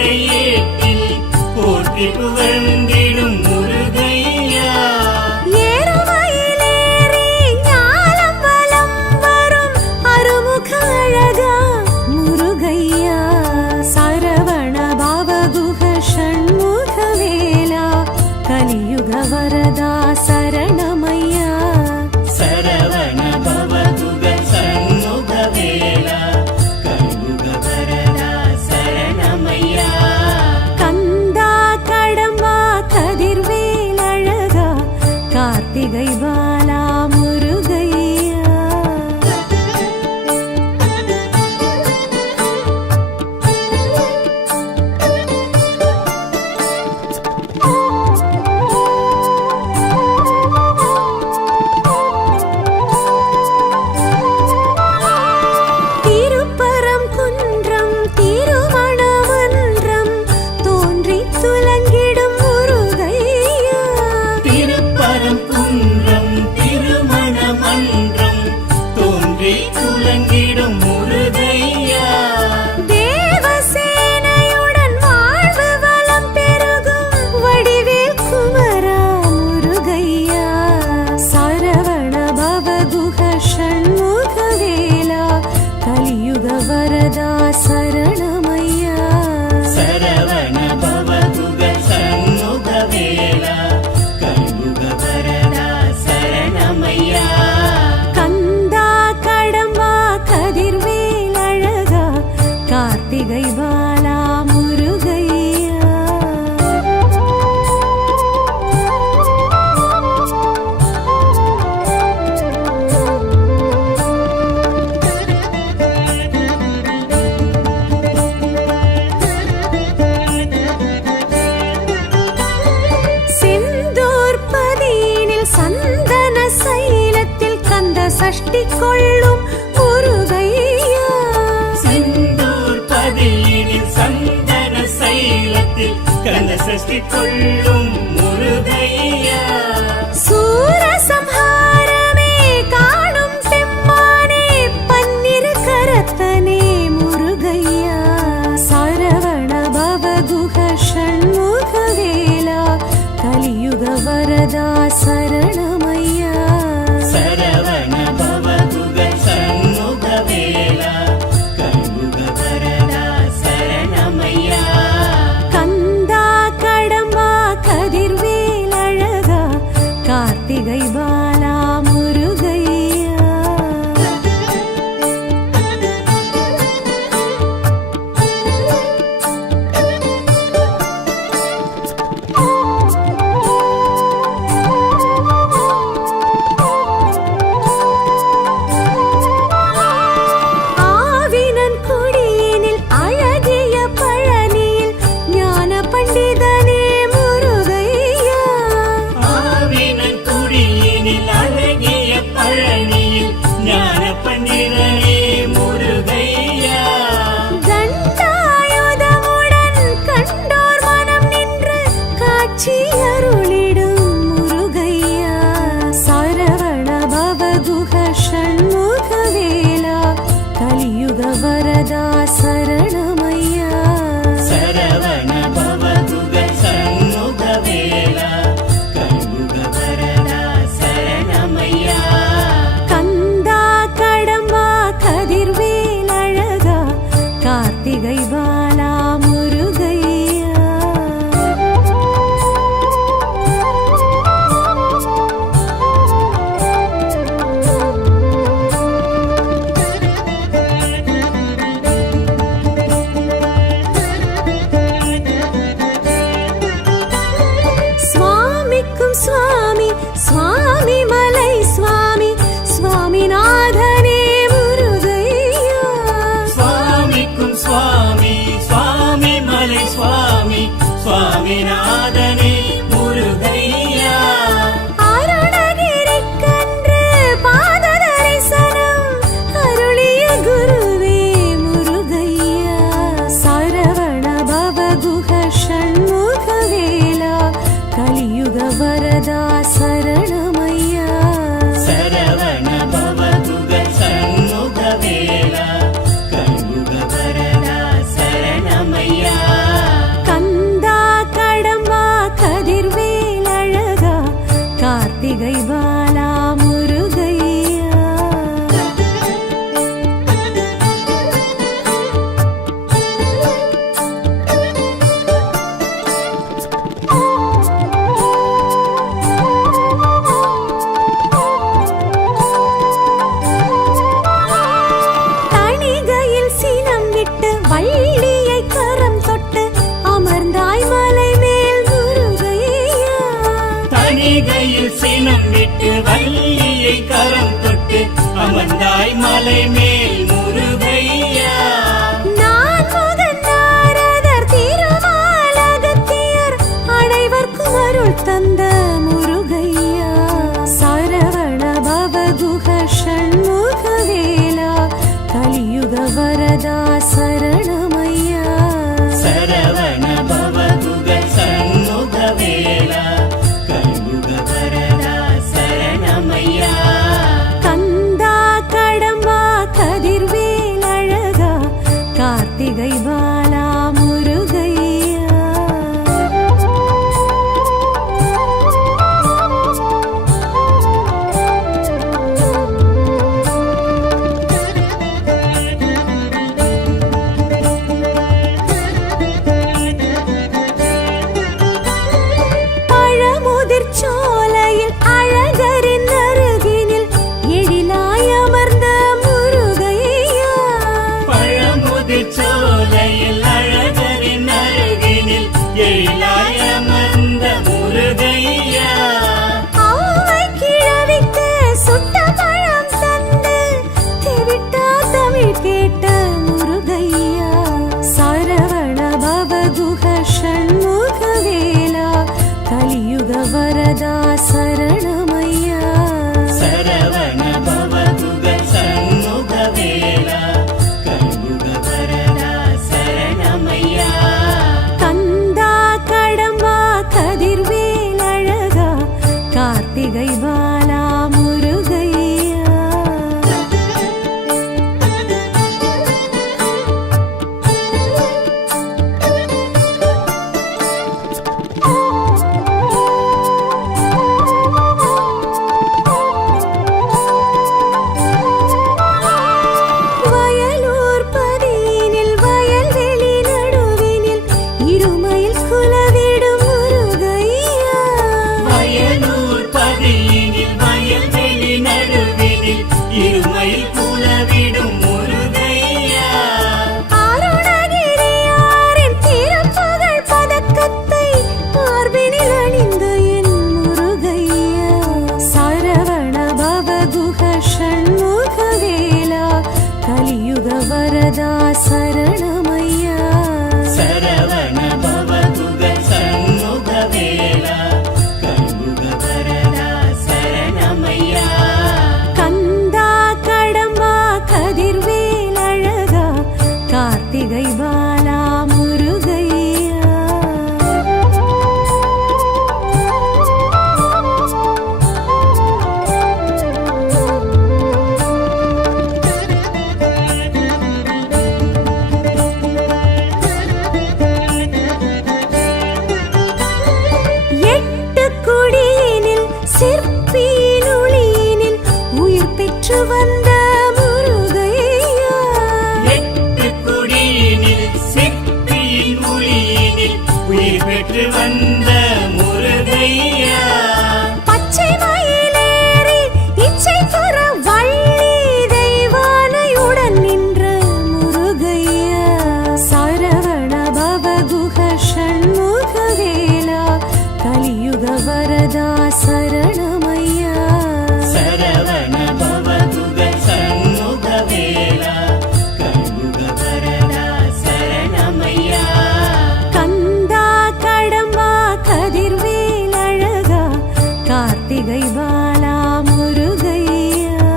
மலையேற்றில் போற்றி புகழ்ந்திடும் முருகையா. ஏறுமயிலேறி ஞாலம் வலம் வரும் அருமுக அழகா முருகையா. சரவண பவகுஹ ஷண்முக வேலா கலியுக வரதா சரணமையா. சரவண பவகுக ஷண்முக வேலா கலியுக வரதா சரணமையா. கந்தா கடம்பா கதிர்வேல் அழகா கார்த்திகை பாலா முருகையா. திருப்பரம் குன்றம் திருமணமன்றம் தோன்றி துலங்கிடும் முருகையா. திருப்பரங்குன்றம் திருமணமன்றம் தோன்றி துலங்கிடும் முருகையா. தேவசேனையுடன் வாழ்வு வளம் பெருகும் வடிவேல் குமரா முருகையா. சரவண பவகுஹ ஷண்முக வேலா கலியுக வரதா சரணமையா. சரவண பவகுக ஷண்முக வேலா கலியுக வரதா சரணமையா. கந்தா கடம்பா கதிர்வேல் அழகா கார்த்திகை பாலா முருகையா. செந்தூர் பதியினில் சந்தன சைலத்தில் கந்த சஷ்டி கொள்ளும் முருகையா. செந்தூர் பதியினில் சந்தன சைலத்தில் கந்த சஷ்டி கொள்ளும் முருகையா. சூரசம்ஹாரமே காணும் பெம்மானே பன்னிரு கரத்தனே முருகையா. சரவண பவகுஹ ஷண்முக வேலா கலியுக வரதா சரணமையா. சரவண பவகுக ஷண்முக வேலா கலியுக வரதா சரணமையா. கந்தா கடம்பா கதிர்வேல் அழகா கார்த்திகை பாலா முருகையா. ஆவினன் குடியினில் அழகிய பழனியில் ஞான பண்டிதனே முருகையா. ஆவினன் குடியினில் அழகிய பழனியில் ஞான பண்டிதனே முருகையா. தண்டாயுதமுடன் கண்டோர் மனம் நின்று காட்சி அருளிடும் முருகையா. சரவண பவகுஹ ஷண்முக வேலா கலியுக வரதா சரணமையா. சரவண பவகுக ஷண்முக வேலா கலியுக வரதா சரணமையா. கந்தா கடம்பா கதிர்வேல் அழகா கார்த்திகை பாலா முருகையா. மடியில் சினம் விட்டு வள்ளியை கரம் தொட்டு அமர்ந்தாய் மலை மேல் முருகையா. நான் முகன் நாரதர் திருமாலகத்தியர் அனைவர்க்கும் அருள் தந்த முருகையா. சரவண பவகுஹ ஷண்முக வேலா கலியுக வரதா சரணமையா. சரவண பவகுக சண்முக வேலா கலியுக வரதா சரணமையா. கந்தா கடம்பா கதிர்வேல் அழகா கார்த்திகை பாலா முருகையா. பழமுதிர் சோலையில் அழகரின் அருகினில் எழிலாய் அமர்ந்த முருகையா. பழமுதிர் சோலையில் அழகரின் அருகினில் எழிலாய் அமர்ந்த முருகையா. ஆவை கிழவிக்கு சுட்ட பழம் தந்து தெவிட்டா தமிழ் கேட்ட முருகையா. சரவண பவகுஹ ஷண்முக வேலா கலியுக வரதா சரணமையா. சரவண பவகுக சண்முக வேலா கலியுக வரதா சரணமையா. கந்தா கடம்பா கதிர்வேல் அழகா கார்த்திகை பாலா முருகையா. வயலூர் பதியினில் வயல்வெளி நடுவினில் இருமையில் குலவிடும் முருகையா. வயலூர் பதியினில் வயல்வெளி நடுவினில் இருமையில் குலவிடும் முருகையா. அருணகிரியாரின் திருப்புகழ் பதக்கத்தை மார்பினில் அணிந்த என் முருகையா. சரவண பவகுஹ ஷண்முக வேலா கலியுக வரதா சரணமையா. சரவண பவகுக சண்முக வேலா கலியுக வரதா சரணமையா. கந்தா கடம்பா கதிர்வேல் அழகா கார்த்திகை பாலா முருகையா. எட்டு குடியினில் சிற்பியின் ஒளியினில் உயிர் பெற்று வந்த முருகையா. எட்டு குடியினில் சிற்பியின் ஒளியினில் உயிர் பெற்று வந்த முருகையா. பச்சை மயிலேறி இச்சை புற வள்ளி தெய்வானையுடன் நின்ற முருகையா. சரவண பவகுஹ ஷண்முக வேலா கலியுக வரதா சரணமையா. சரவண பவகுக சண்முக வேலா கலியுக வரதா சரணமையா. கந்தா கடம்பா கதிர்வேல் அழகா கார்த்திகை பாலா முருகையா.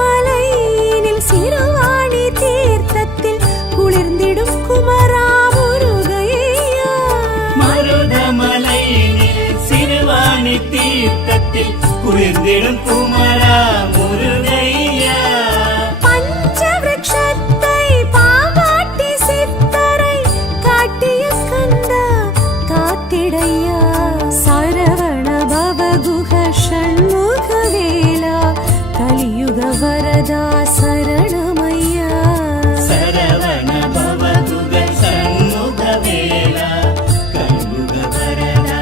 மருதமலையினில் சிறுவாணி தீர்த்தத்தில் குளிர்ந்திடும் குமரா முருகையா. மருதமலையினில் சிறுவாணி தீர்த்தத்தில் குளிர்ந்திடும் குமரா முருகையா. பஞ்சவிருட்சத்தை பாவாட்டி சித்தரை காட்டிய கந்தா காத்திடையா. சரவண பவகுஹ ஷண்முக வேலா கலியுக வரதா சரணமையா. சரவண பவகுக சண்முக வேலா கலியுக வரதா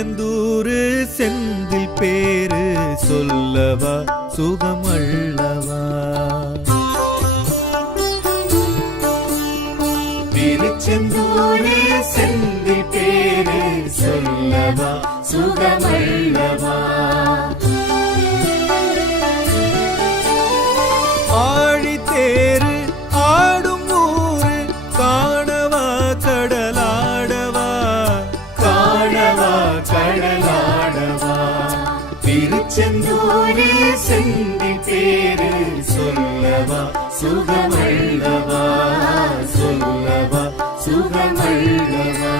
திருச்செந்தூரு செந்தில் பேரு சொல்லவா சுகம் அல்லவா. திருச்செந்தூரு செந்தில் பேரு சொல்லவா சுகமல்லவா. ஆழித்தேரு ஆடும் ஊரு காணவா கடலாடவா. காணவா கடலாடவா. திருச்செந்தூரு செந்தில் பேரு சொல்லவா சுகமல்லவா. சொல்லவா சுகமல்லவா.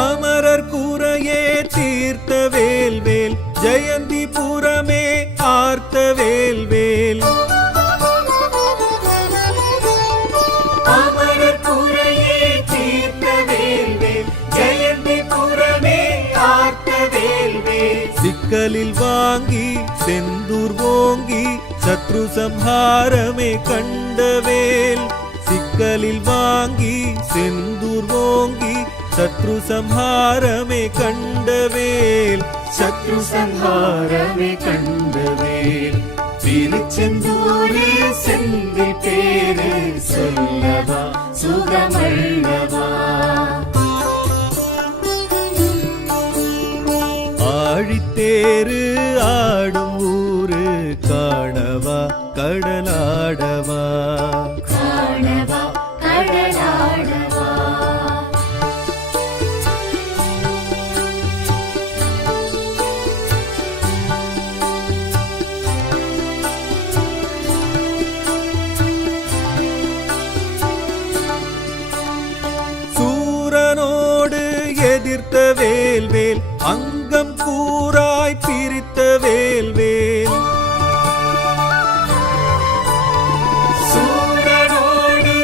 அமரர் கூரையே தீர்த்த வேல்வேல் ஜெயந்திபுரமே ஆர்த்த வேல்வேல். அமரர் குறையே தீர்த்த வேல்வேல் ஜெயந்திபுரமே ஆர்த்த வேல்வேல். சிக்கலில் வாங்கி செந்தூர் ஓங்கி சத்ரு சம்ஹாரமே கண்டவேல். சிக்கலில் வாங்கி செந்தூர் ஓங்கி சத்ரு சம்ஹாரமே கண்டவேல். சத்ரு சம்ஹாரமே கண்டவேல். திருச்செந்தூரு செந்தில் பேரு சொல்லவா சுகமல்லவா. ஆழித்தேரு ஆடும் ஊரு காணவா கடலாடவா. காணவா கடலாடவா. சூரனோடு எதிர்த்த வேல்வேல் அங்கம் கூறாய் பிரித்த வேல்வேல். சூரனோடு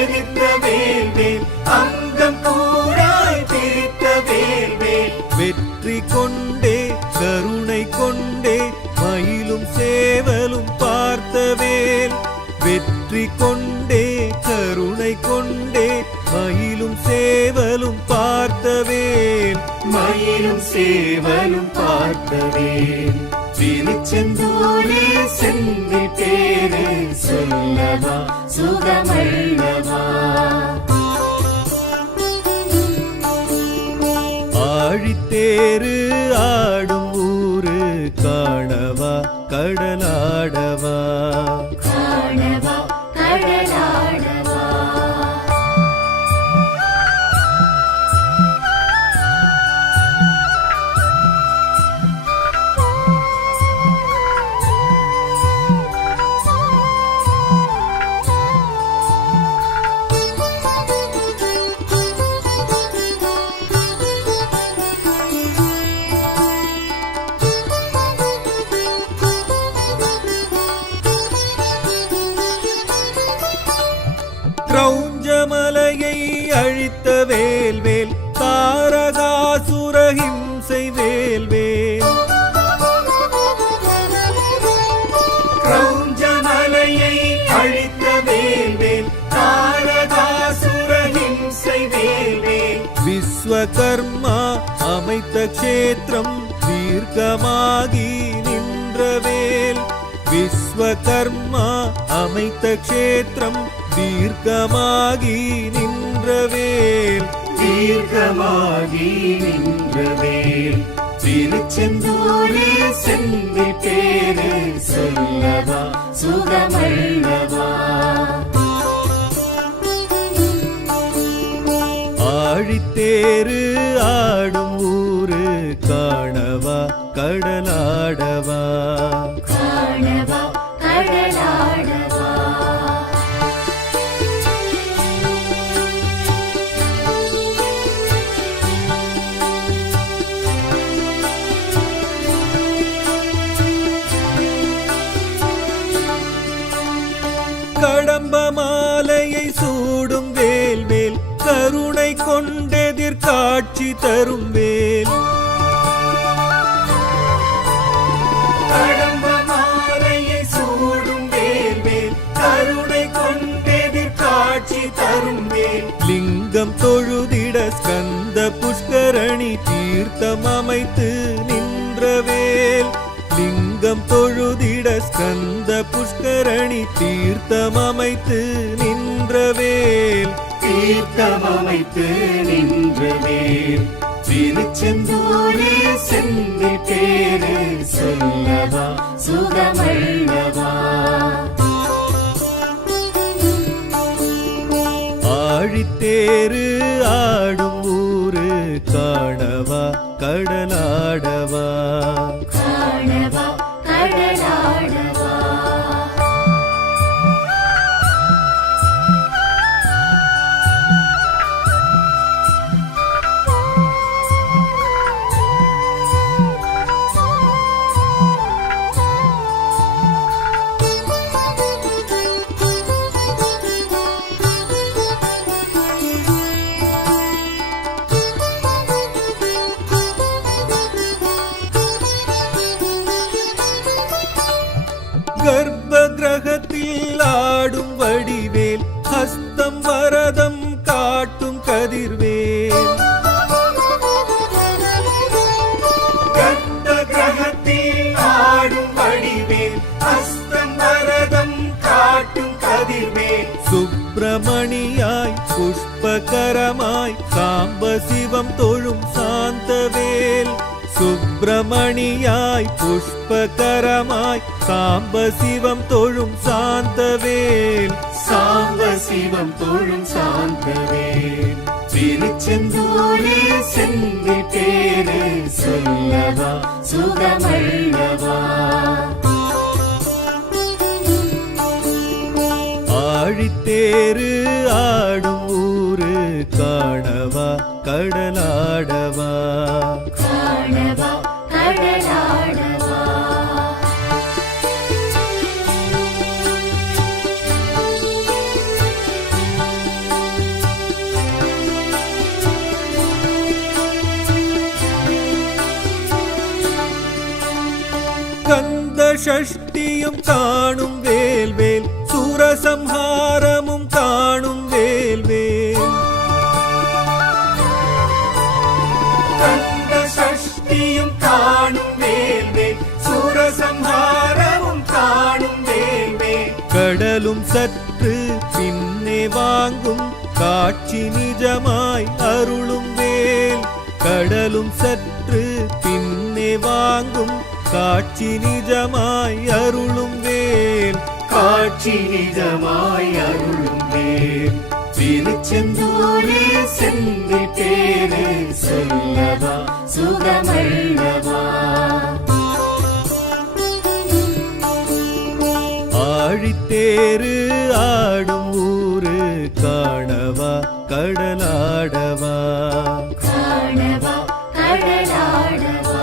எதிர்த்த வேல்வேல் அங்கம் கூறாய் பிரித்த வேல்வேல். வெற்றி கொண்டே கருணை கொண்டே மயிலும் சேவலும் பார்த்தவேல். வெற்றி கொண்டே கருணை கொண்டே மயிலும் சேவலும் பார்த்தவேல். மயிலும் சேவலும் பார்த்தவேல். திருச்செந்தூரு செந்தில் பேரு சொல்லவா சுகமல்லவா. ஆழித்தேரு ஆடும் ஊரு காணவா கடலாடவா. காணவா கடலாடவா. கிரௌஞ்சமலையை அழித்த வேல்வேல் தாரகாசுர ஹிம்சை வேல்வேல். கிரௌஞ்சமலையை அழித்த வேல்வேல் தாரகாசுர ஹிம்சை வேல்வேல். விஸ்வகர்மா அமைத்த க்ஷேத்திரம் தீர்க்கமாகி நின்றவேல். விஸ்வகர்மா அமைத்த க்ஷேத்திரம் தீர்க்கமாகி நின்றவேல். தீர்க்கமாகி நின்றவேல். திருச்செந்தூரு செந்தில் பேரு சொல்லவா சுகமல்லவா. ஆழித்தேரு ஆடும் ஊரு காணவா கடலாடவா. காணவா கடலாடவா. தரும் வேல். கடம்ப மாலையை சூடும் வேல் வேல் கருணை கொண்டெதிர் காட்சி தரும் வேல். லிங்கம் தொழுதிட ஸ்கந்த புஷ்கரணி தீர்த்தம் அமைத்து நின்ற வேல். லிங்கம் தொழுதிட ஸ்கந்த புஷ்கரணி தீர்த்தம் அமைத்து நின்ற வேல். தீர்த்தம் அமைத்து நின்ற வேல். திருச்செந்தூரே செந்தி பேரு சொல்லவா சுகமல்லவா. ஆழித்தேரு ஆடும் ஊரு காணவா கடலாடவா. காணவா கடலாடவா. கர்ப்ப கிரகத்தில் ஆடும் வடிவேல் ஹஸ்தம் வரதம் காட்டும் கதிர்வேல். கர்ப்ப கிரகத்தில் ஆடும் வடிவேல் ஹஸ்தம் வரதம் காட்டும் கதிர்வேல். சுப்பிரமணியாய் புஷ்பகரமாய் சாம்ப சிவம் தொழும் சாந்தவேல். சுப்பிரமணியாய் புஷ்பகரமாய் சாம்ப சிவம் தொழும் சாந்தவேல். சாம்ப சிவம் தொழும் சாந்தவேல். திருச்செந்தூரே செந்தி பேரு சொல்லவா சுகமல்லவா. ஆழித்தேரு ஆடும் ஊரு காணவா கடலாடவா. காணவா கடலாடவா. கந்த சஷ்டியும் காணும் வேல்வேல் சூரசம்ஹாரமும் காணும் வேல்வேல். கந்த சஷ்டியும் காணும் வேல்வேல் சூரசம்ஹாரமும் காணும் வேல்வேல். கடலும் சற்று பின்னே வாங்கும் காட்சி நிஜமாய் அருளும் வேல். கடலும் சற்று பின்னே வாங்கும் காட்சி நிஜமாய் அருளும் வேல். காட்சி நிஜமாய் அருளும் வேல். திருச்செந்தூரே செந்தி பேரு சொல்லவா சுகமல்லவா. ஆழித்தேரு ஆடும் ஊரு காணவா கடலாடவா. காணவா கடலாடவா.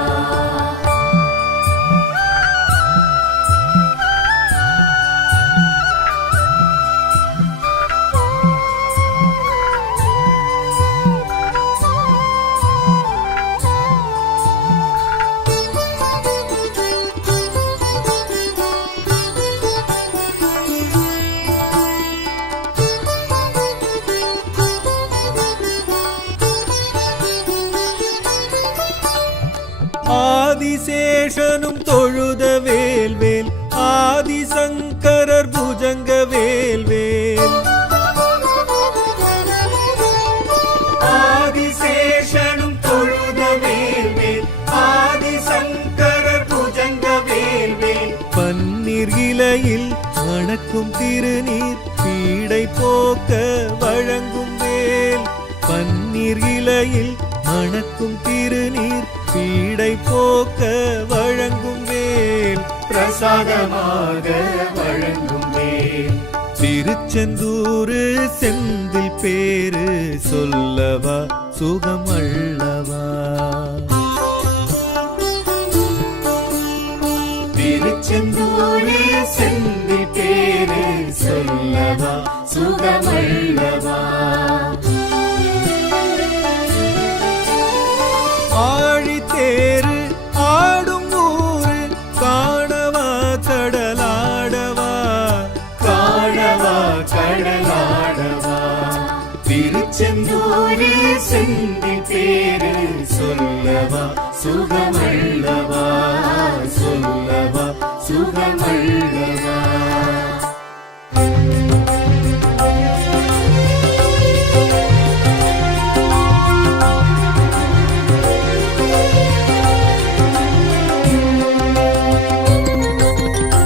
ஆதிசேஷனும் தொழுத வேல்வேல் ஆதிசங்கரர் புஜங்க வேல்வேல். ஆதிசேஷனும் தொழுத வேல்வேல் ஆதிசங்கரர் புஜங்க வேல்வேல். பன்னீர் இலையில் மணக்கும் திருநீர் பீடை போக்க வழங்கும் வேல். பன்னீர் இலையில் மணக்கும் திருநீர் பீடை போக்க வழங்கும் வேல். பிரசாதமாக வழங்கும் வேல். திருச்செந்தூரு செந்தில் பேரு சொல்லவா சுகமல்லவா. திருச்செந்தூரே செந்தி பேரு சொல்லவா சுகமல்லவா. திருச்செந்தூரு செந்தில் பேரு சொல்லவா சுகமல்லவா சொல்லவா சுகமல்லவா.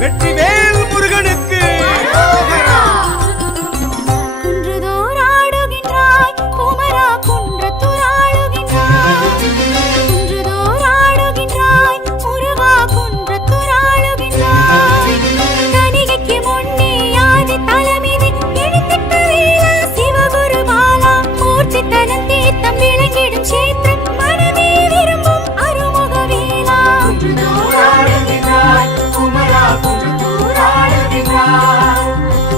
வெற்றிவேல் முருகனுக்கு குன்றுதோர் ஆடுகின்றாய் குமரா குன்றத்தூர் ஆடுகின்றாய் குன்றுதோர் ஆடுகின்றாய் முருகா குன்றத்தூர் ஆடுகின்றாய் கணிகைக்கு முன்னே ஆதி தலைமிதி எழுத்திட்ட வேளா சிவகுரு பாலா மூர்த்தித்தனம் தீர்த்தம் விளங்கிடும் சேத்திரம் மனமே விரும்பும் அருமுக வேளா. குன்றத்தூர் ஆடுகின்றாய் குமரா குன்றத்தூர் ஆடுகின்றாய்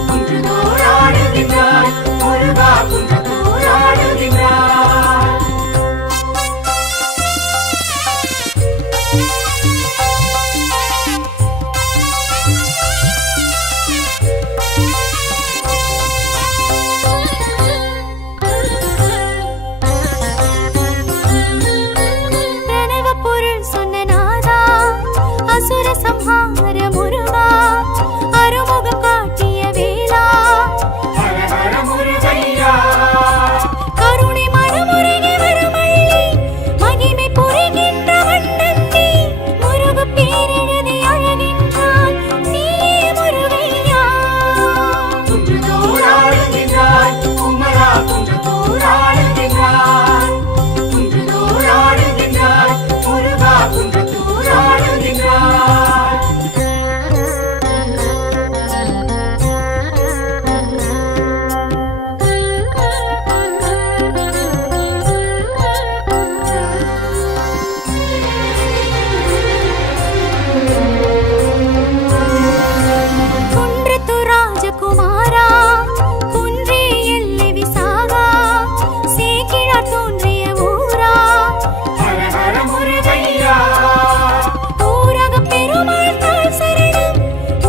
குன்றத்தூர் ஆடுகின்றாய் முருகா குன்றத்தூர் ஆடுகின்றாய். பிரணவ பொருள் சொன்ன நாதா அசுர சம்ஹார முருகா அருமுகம் காட்டிய வேளா ஹர ஹர முருகையா கருணை மனமுருகி வருமள்ளி மகிமை புரிகின்ற வண்ணம் நீ முருகு பேரெழுதி அழகின்றாய் நீயே முருகையா. குன்றத்தூர் ஆடுகின்றாய் குமரா குன்றத்தூர் ஆடுகின்றாய் குன்றத்தூர் ஆடுகின்றாய் முருகா குன்றத்தூர் ஆடுகின்றாய். குன்றத்தூர் ராஜகுமாரா குன்றே எல்லை விசாகா சேக்கிழார் தோன்றிய ஊரா ஹர ஹர முருகையா ஊரக பெருமாள் தாழ் சரணம்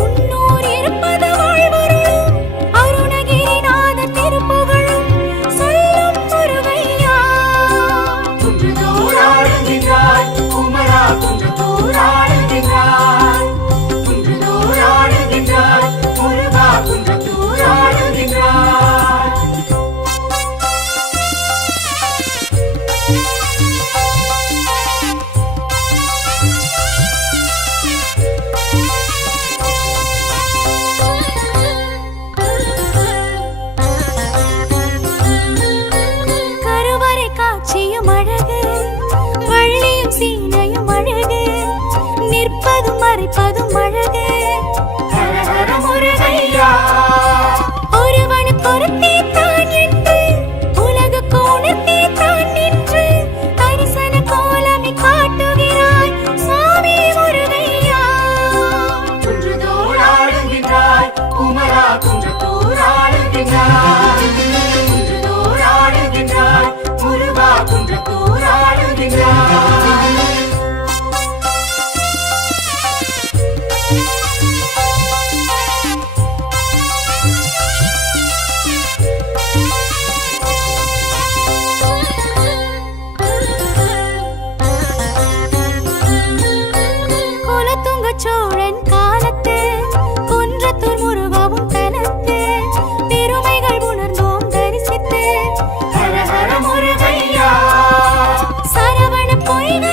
உன்னூர் இருப்பது வாழ்வருளும் அருணகிரிநாத திருப்புகழும் சொல்லும் முருகையா. குன்றத்தூர் ஆடுகின்றாய் குமரா குன்றத்தூர் ஆடுகின்றாய் குன்றத்தூர் ஆடுகின்றாய் முருகா குன்றத்தூர் ஆடுகின்றாய். கருவறை காட்சியும் அழகு வள்ளியும் சீனையும் அழகு நிற்பதும் மறைப்பதும் அழகு ஹர ஹர முருகையா ஒருவனுக்கொருத்தி தான் என்று உலகுக்கு உணர்த்தி தான் நின்று தரிசன கோலமை காட்டுகிறாய் சுவாமி முருகையா. குன்றத்தூர் ஆடுகின்றாய் குமரா குன்றத்தூர் ஆடுகின்றாய் குன்றத்தூர் ஆடுகின்றாய் முருகா குன்றத்தூர் ஆடுகின்றாய். குலத்துங்க சோழன் காலத்து குன்றத்தூர் முருகாவும் தனத்து பெருமைகள் உணர்ந்தோம் தரிசித்து ஹர ஹர முருகையா சரவண பொய்கை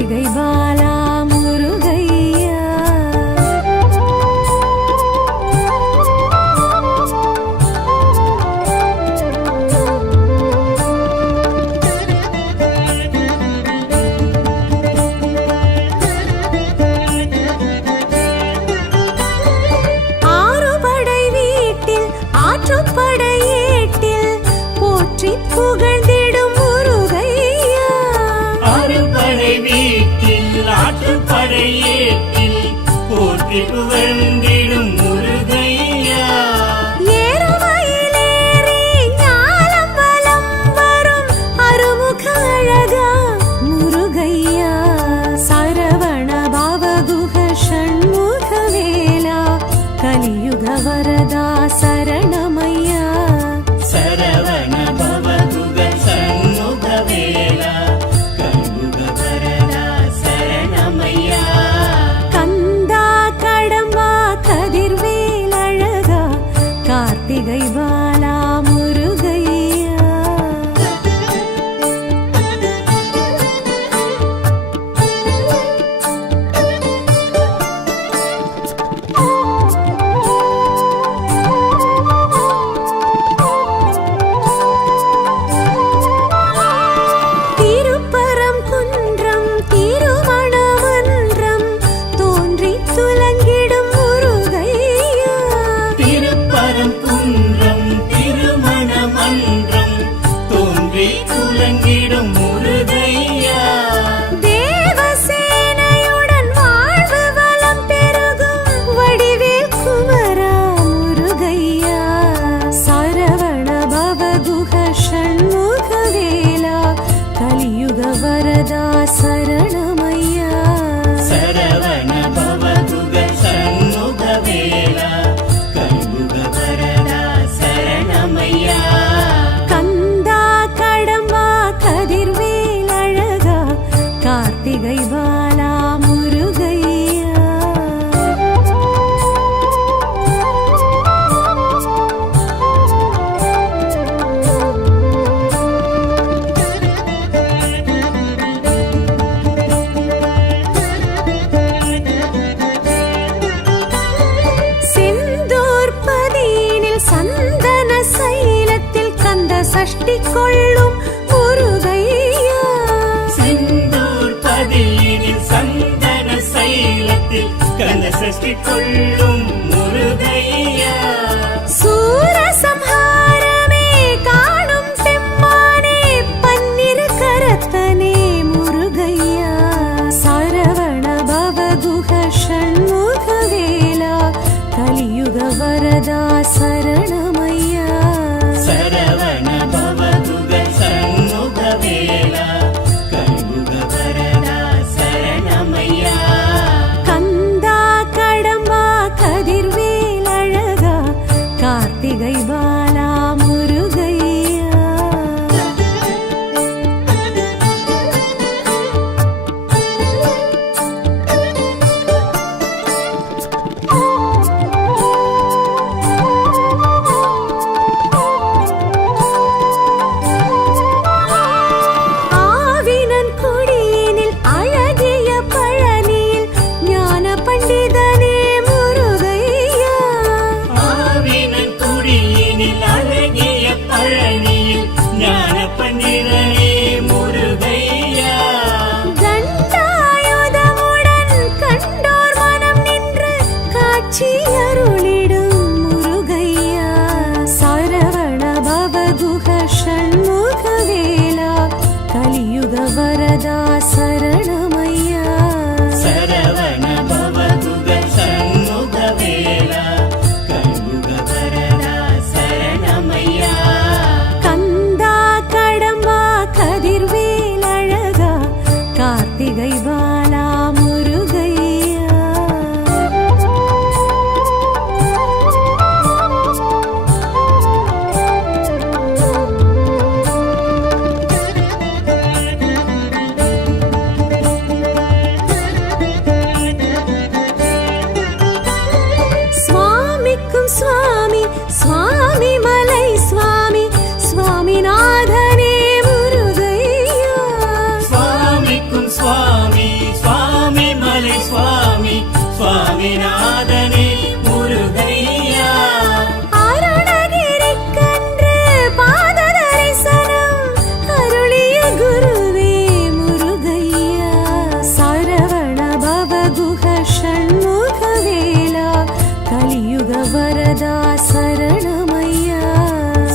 கார்த்திகை பாலா முருகையா. ஆறுபடை வீட்டில் ஆற்றுப்படை ஏட்டில் போற்றி புகழ்ந்திடும் முருகையா. அறுபடை வீட்டில் ஆற்றுப்படை ஏட்டில் போற்றி புகழ்ந்திடும் முருகையா. ஏறுமயிலேறி ஞாலம் வலம் வரும் அருமுக அழகா முருகையா. சரவண பவகுஹ ஷண்முக வேலா கலியுக வரதா சரணமையா. சரவண பவகுக சண்முக வேலா கலியுக வரதா சரணமையா. கந்தா கடம்பா கதிர்வேல் அழகா கார்த்திகை பாலா முருகையா. திருப்பரம் குன்றம் திருமணமன்றம் தோன்றி துலங்கிடும் முருகையா. திருப்பரங்குன்றம் திருமண மன்றம் தோன்றி துலங்கிடும் முருகையா. தேவசேனையுடன் வாழ்வு வளம் பெருகும் வடிவேல் குமரா முருகையா. சரவண பவகுஹ ஷண்முக வேலா கலியுக வரதா சரணமையா. சரவண பவகுக சண்முக வேலா கலியுக வரதா சரணமையா. கந்தா கடம்பா கதிர்வேல் அழகா கார்த்திகை பாலா முருகையா. செந்தூர் பதியினில் சந்தன சைலத்தில் கந்த சஷ்டி கொள்ளும் முருகையா. செந்தூர் பதியினில் சந்தன சைலத்தில் கந்த சஷ்டி கொள்ளும் முருகையா. சூரசம்ஹாரமே காணும் பெம்மானே பன்னிரு கரத்தனே முருகையா. சரவண பவகுஹ ஷண்முக வேலா கலியுக வரதா சரணமையா. சரவண பவகுக சண்முக வேலா கலியுக வரதா சரணமையா. கந்தா கடம்பா கதிர் பவகுஹ ஷண்முகவேலா கலியுக வரதா சரணமையா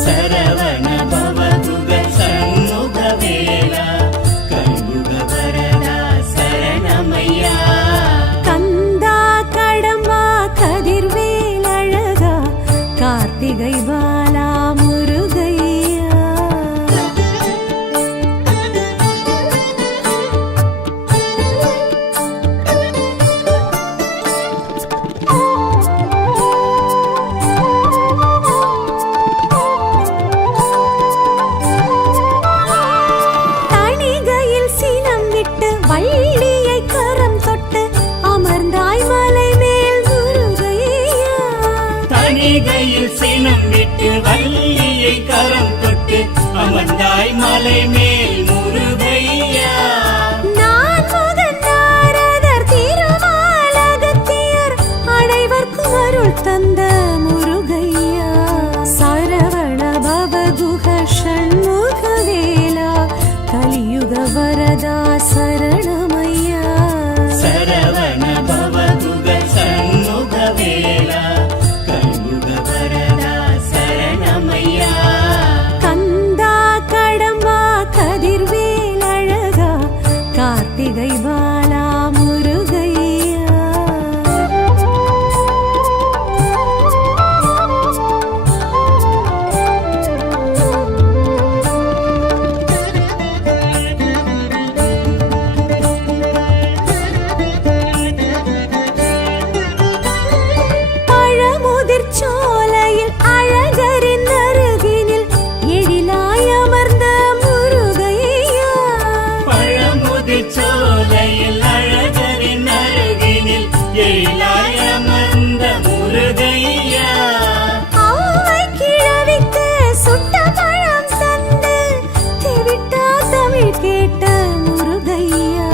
சரவண பவகுக சண்முக வேலா கலியுக வரதா சரணமையா கந்தா கடம்பா கதிர்வேல் அழகா கார்த்திகை பாலா முருகையா தணிகையில் சினம் விட்டு வள்ளியை கரம் தொட்டு அமர்ந்தாய் மலை மேல் முருகையா தணிகையில் சினம் விட்டு வள்ளியை கரம் தொட்டு அமர்ந்தாய் மலை மேல் முருகையா நான் முகன் நாரதர் திருமாலகத்தியர் அனைவர்க்கும் அருள் தந்த முருகையா சரவண பவகுஹ ஷண்முகவேலா கலியுக வரதா சரணமையா சரவண பவகுக சண்முக வேலா கலியுக வரதா சரணமையா கந்தா கடம்பா கதிர்வேல் அழகா கார்த்திகை பாலா முருகையா பழமுதிர் சோலையில் அழகரின் அருகினில் எழிலாய் அமர்ந்த முருகையா பழமுதிர் சோலையில் அழகரின் அருகினில் எழிலாய் அமர்ந்த முருகையா ஆவை கிழவிக்கு சுட்ட பழம் தந்து தெவிட்டா தமிழ் கேட்ட முருகையா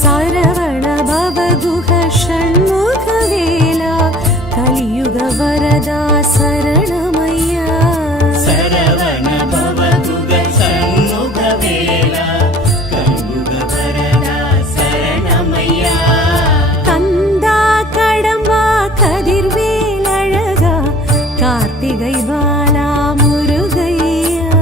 சரவண பவகுஹ ஷண்முகவேலா கலியுக வரதா சரணமையா சரவண பவகுக சண்முக வேலா கலியுக வரதா சரணமையா கந்தா கடம்பா கதிர்வேல் அழகா கார்த்திகை பாலா முருகையா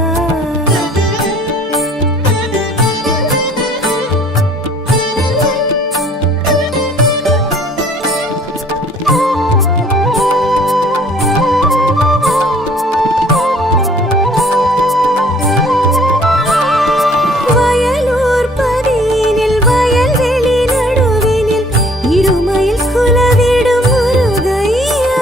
வயலூர் பதியினில் வயல்வெளி நடுவினில் இருமையில் குலவிடும் முருகையா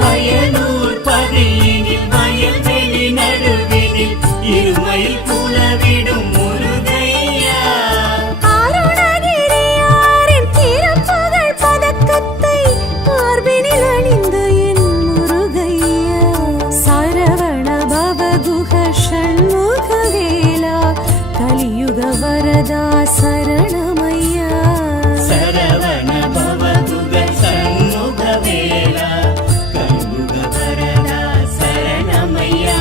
வயலூர் பதியினில் வயல்வெளி நடுவினில் இருமையில் குலவிடும் முருகையா அருணகிரியாரின் திருப்புகழ் பதக்கத்தை மார்பினில் அணிந்த என் முருகையா சரவண பவகுஹ ஷண்முகவேலா கலியுக வரதா சரணமையா சரவண பவகுக சண்முக வேலா கலியுக வரதா சரணமையா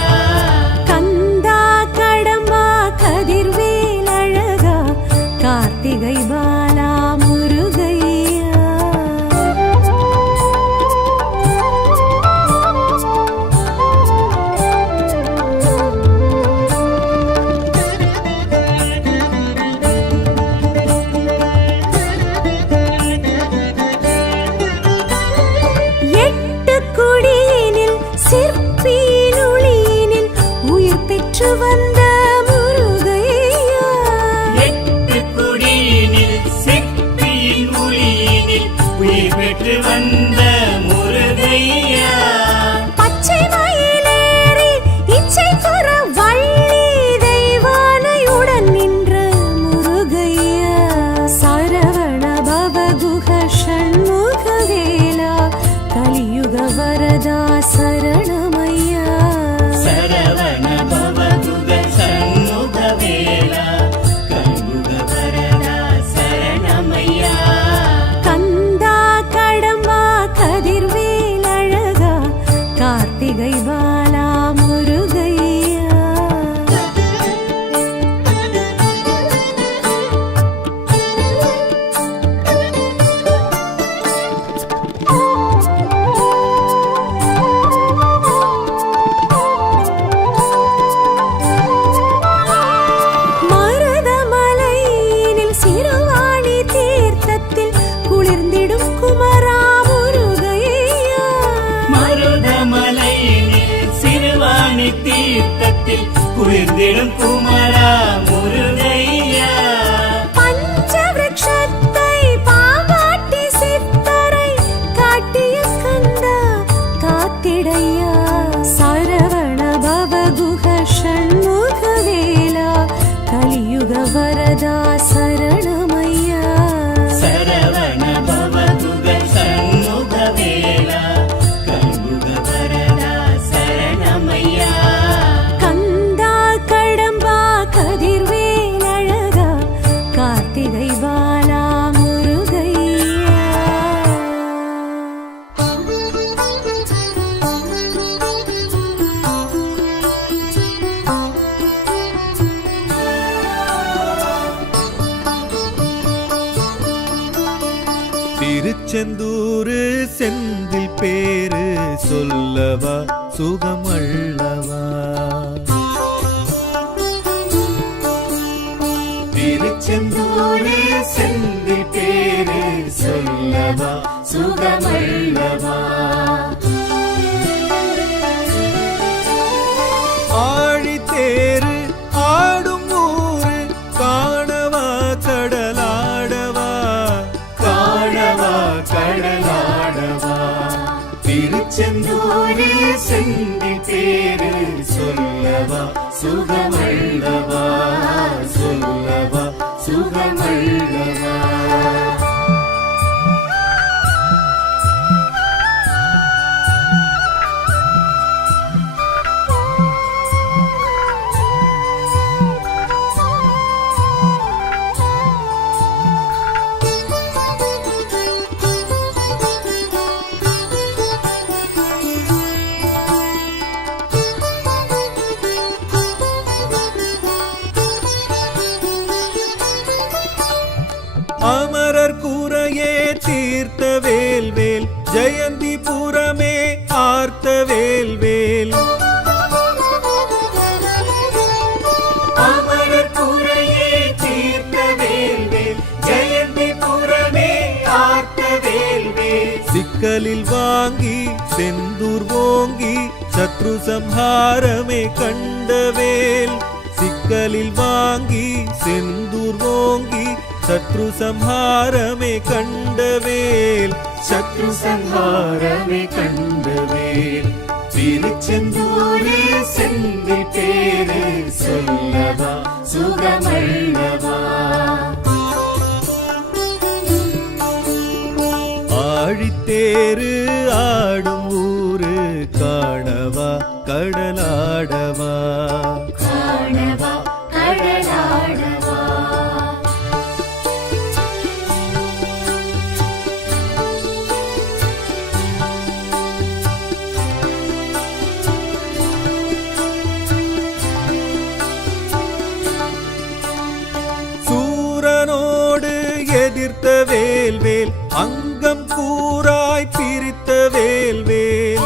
கந்தா கடம்பா கதிர்வேல் அழகா கார்த்திகை பாலா முருகையா எட்டு குடியினில் சிற்பியின் ஒளியினில் உயிர் பெற்று வந்த முருகையா எட்டு குடியினில் சிற்பியின் ஒளியினில் உயிர் பெற்று வந்த முருகையா பச்சை மயிலேறி இச்சை குற வள்ளி தெய்வானையுடன் நின்ற முருகையா சரவண பவகுஹ ஷண்முகவேலா கலியுக வரதா சரணமையா சரவண பவகுக சண்முக வேலா கலியுக வரதா சரணமையா கந்தா கடம்பா குளிர்ந்திடும் குமரா முருகையா பஞ்சவிருட்சத்தை பாவாட்டி சித்தரை காட்டிய கந்தா காத்திடையா சரவண பவகுஹ ஷண்முகவேலா கலியுக வரதா சரணமையா சரவண பவகுக சண்முகவேலா கலியுக வரதா சரணமையா கந்தா கடம்பா கதிர்வேல் அழகா கார்த்திகை பாலா முருகையா திருச்செந்தூரு செந்தில் பேரு சொல்லவா சுகமல்லவா திருச்செந்தூரே செந்தில் பேரு சொல்லவா சுகமல்லவா ஆழி தேரு ஆடும் ஊரு காணவா கடலாடவா காணவா கடலாடவா திருச்செந்தூரே செந்தில் பேரு சொல்லவா சுகமல்லவா சொல்லவா சுகமல்லவா அமரர் கூரையே தீர்த்த வேல்வேல் ஜெயந்திபுரமே ஆர்த்த வேல்வேல் அமரர் கூரையே தீர்த்த வேல்வேல் ஜெயந்திபுரமே ஆர்த்த வேல்வேல் சிக்கலில் வாங்கி செந்தூர் ஓங்கி சத்ரு சம்ஹாரமே கண்டவேல் சிக்கலில் வாங்கி செந்தூர் ஓங்கி சத்ரு சம்ஹாரமே கண்டவேல் சத்ரு சம்ஹாரமே கண்டவேல் திருச்செந்தூரே செந்தில் பேரு சொல்லவா சுகமல்லவா ஆழித்தேரு ஆடும் ஊரு காணவா கடலாடவா காணவா கடலாடவா சூரனோடு எதிர்த்த வேல்வேல் அங்கம் கூராய் பிரித்த வேல்வேல்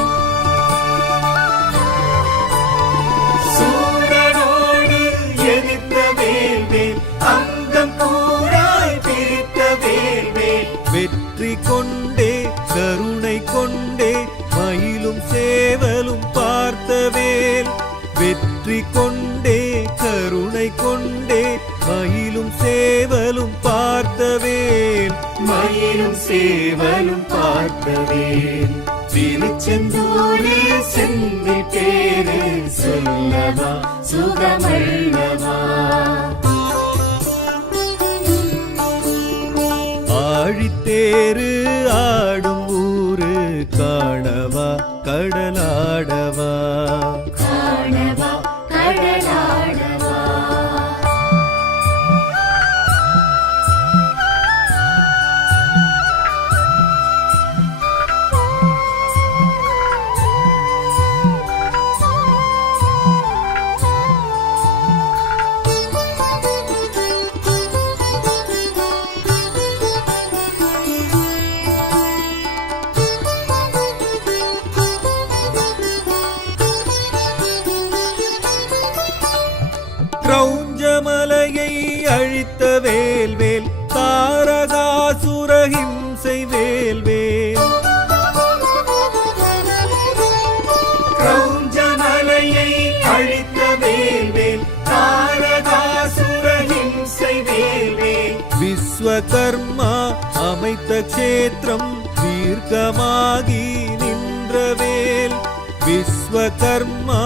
சூரனோடு எதிர்த்த வேல்வேல் அங்கம் கூராய் பிரித்த வேல்வேல் வெற்றி கொண்டே கருணை கொண்டே மயிலும் சேவலும் பார்த்தவேல் வெற்றி கொண்டே கருணை கொண்டே மயிலும் சேவலும் பார்த்தவேல் மயிலும் சேவலும் பார்த்தவேல் திருச்செந்தூரே செந்தில் பேரு சொல்லவா சுகமல்லவா ஆழித்தேரு ஆடும் ஊரு காணவா கடலாடவா காணவா கடலாடவா கிரௌஞ்சமலையை அழித்த வேல்வேல் தாரகாசுர ஹிம்சை வேல்வேல் கிரௌஞ்சமலையை அழித்த வேல்வேல் விஸ்வகர்மா அமைத்த க்ஷேத்திரம் தீர்க்கமாகி நின்றவேல். விஸ்வகர்மா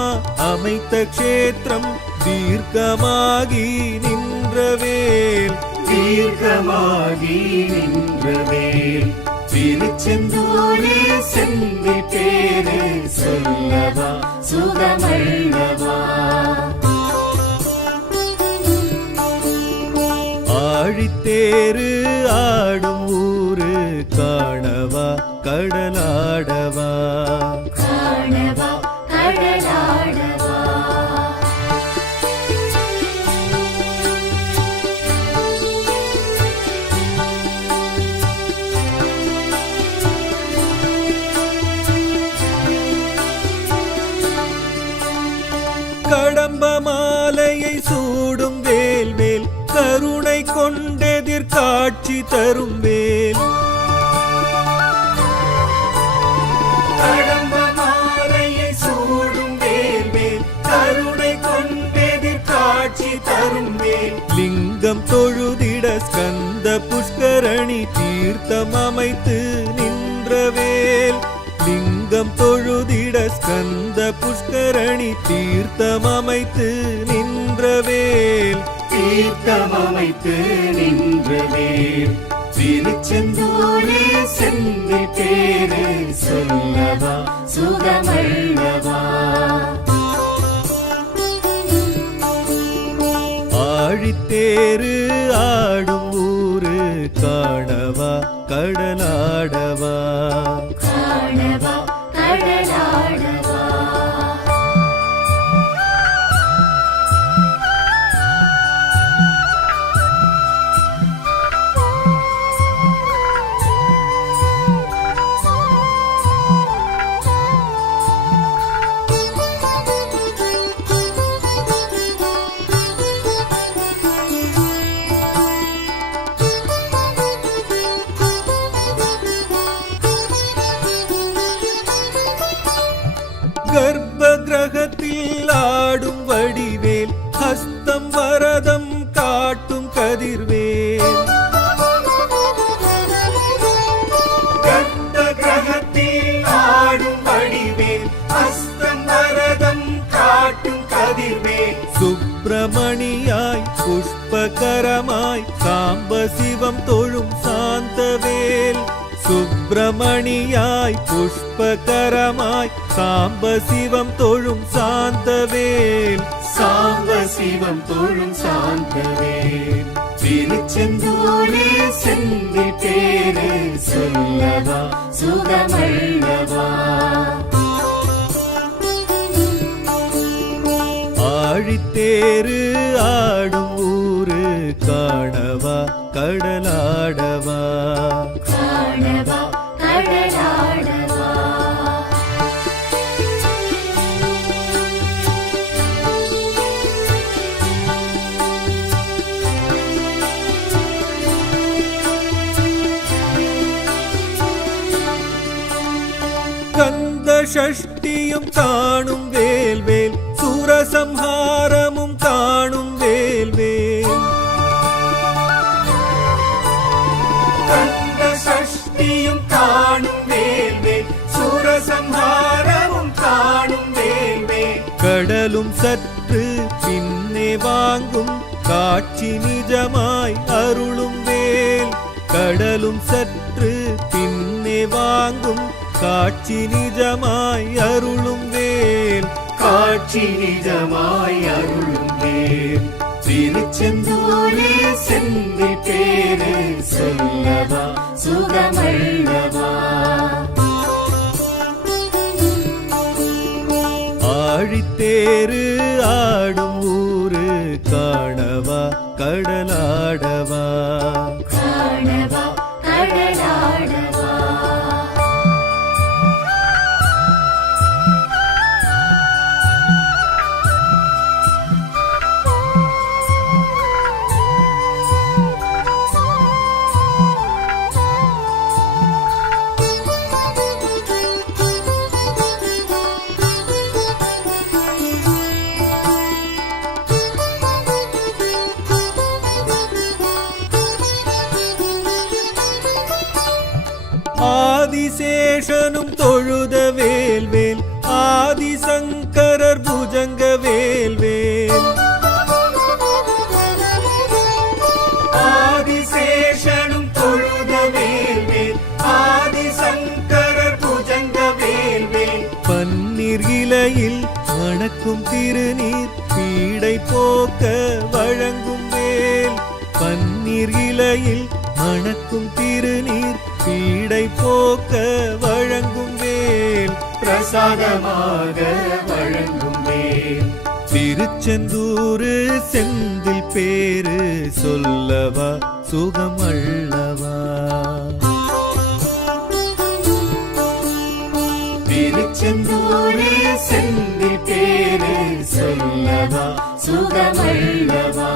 அமைத்த க்ஷேத்திரம் தீர்க்கமாகி நின்றவேல். தீர்க்கமாகி நின்றவேல். திருச்செந்தூரே செந்தி பேரு சொல்லவா சுகமல்லவா. ஆழித்தேரு ஆடும் ஊரு காணவா கடலாடவா. காணவா கடலாடவா. கடம்ப மாலையை சூடும் வேல்வேல் கருணை கொண்டெதிர் காட்சி தரும் வேல். கடம்ப மாலையை சூடும் வேல்வேல் கருணை கொண்டெதிர் காட்சி தரும் வேல். லிங்கம் தொழுதிட ஸ்கந்த புஷ்கரணி தீர்த்தம் அமைத்து நின்றவேல். லிங்கம் தொழுதிட ஸ்கந்த புஷ்கரணி தீர்த்தம் அமைத்து நின்றவேல். தீர்த்தம் அமைத்து நின்றவேல். திருச்செந்தூரே செந்தி பேரு சொல்லவா சுகமல்லவா. ஆழித்தேரு ஆடும் ஊரு காணவா கடலாடவா. காணவா கடலாடவா. கர்ப்ப கிரகத்தில் ஆடும் வடிவேல் ஹஸ்தம் வரதம் காட்டும் கதிர்வேல். கர்ப்ப கிரகத்தில் ஆடும் வடிவேல் ஹஸ்தம் வரதம் காட்டும் கதிர்வேல். சுப்பிரமணியாய் புஷ்பகரமாய் சாம்ப சிவம் தொழும் சாந்தவேல். சுப்பிரமணியாய் புஷ்பகரமாய் சாம்ப சிவம் தொழும் சாந்தவேல். சாம்ப சிவம் தொழும் சாந்தவேல். திருச்செந்தூரே செந்தி பேரு சொல்லவா சுகமல்லவா. ஆழித்தேரு ஆடும் ஊரு காணவா கடலாடவா. காணவா கடலாடவா. கந்த சஷ்டியும் காணும் வேல்வேல் சூரசம்ஹாரமும் காணும் வேல்வேல். கந்த சஷ்டியும் காணும் வேல்வேல் சூரசம்ஹாரமும் காணும் வேல்வேல். கடலும் சற்று பின்னே வாங்கும் காட்சி நிஜமாய் அருளும் வேல். கடலும் சற்று பின்னே வாங்கும் காட்சி நிஜமாய் அருளும் வேல். காட்சி நிஜமாய் அருளும் வேல். திருச்செந்தூரே செந்தி பேரு சொல்லவா சுகமல்லவா. ஆழித்தேரு ஆடும் ஊரு காணவா கடலாடவா. காணவா கடலாடவா. ஆதிசேஷனும் தொழுத வேல்வேல் ஆதிசங்கரர் புஜங்க வேல்வேல் ஆதிசேஷனும் தொழுத வேல்வேல் ஆதிசங்கரர் புஜங்க வேல்வேல் பன்னீர் இலையில் மணக்கும் திருநீர் பீடை போக்க வழங்கும் வேல் பன்னீர் இலையில் மணக்கும் திருநீர் பீடை போக்க வழங்கும் வேல் பிரசாதமாக வழங்கும் வேல் திருச்செந்தூரு செந்தில் பேரு சொல்லவா சுகம் அல்லவா திருச்செந்தூரே செந்தில் பேரு சொல்லவா சுகமல்லவா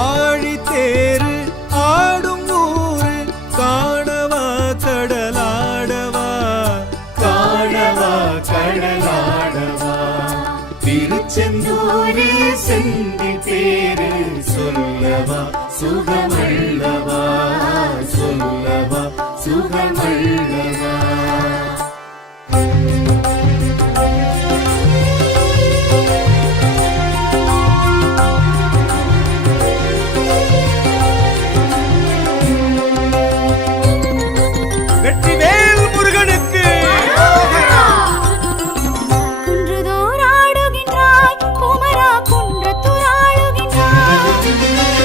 ஆழித்தேரு ஆடும் ஊரு காணவா கடலாடவா காணவா கடலாடவா திருச்செந்தூரே செந்தில் பேரு சொல்லவா சுகமல்லவா சொல்லவா சுகமல்லவா வெற்றிவேல் முருகனுக்கு குன்றுதோர் ஆடுகின்றாய் குமரா குன்றத்தூர் ஆளுகின்றாய்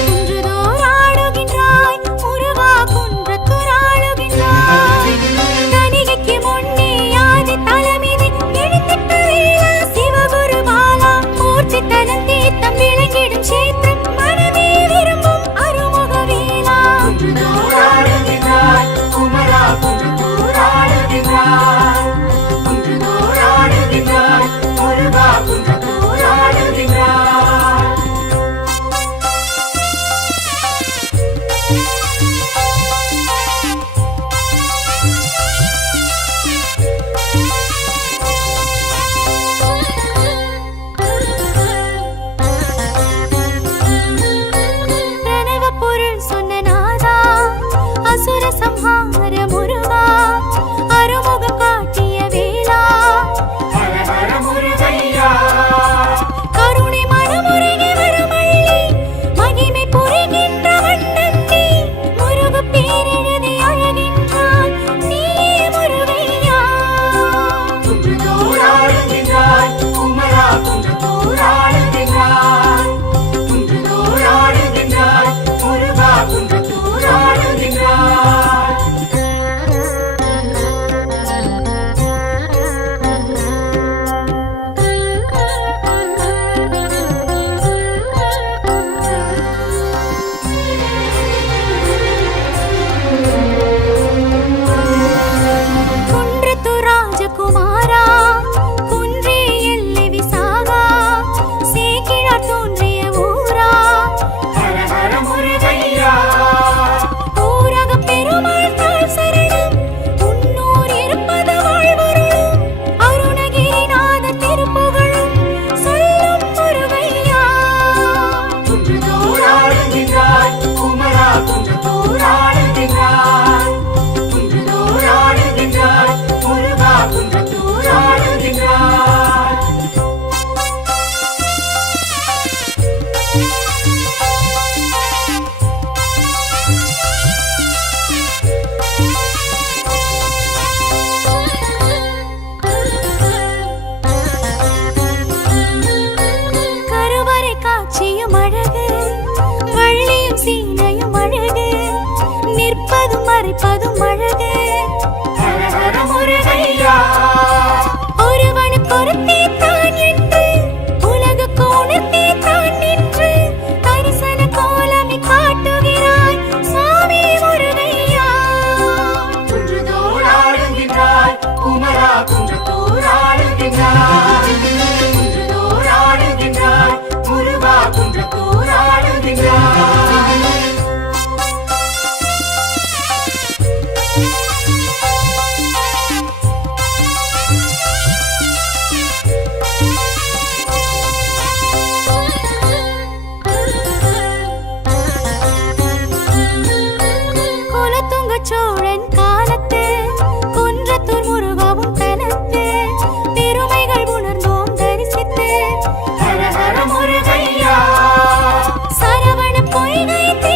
குன்றுதோர் கார்த்திகை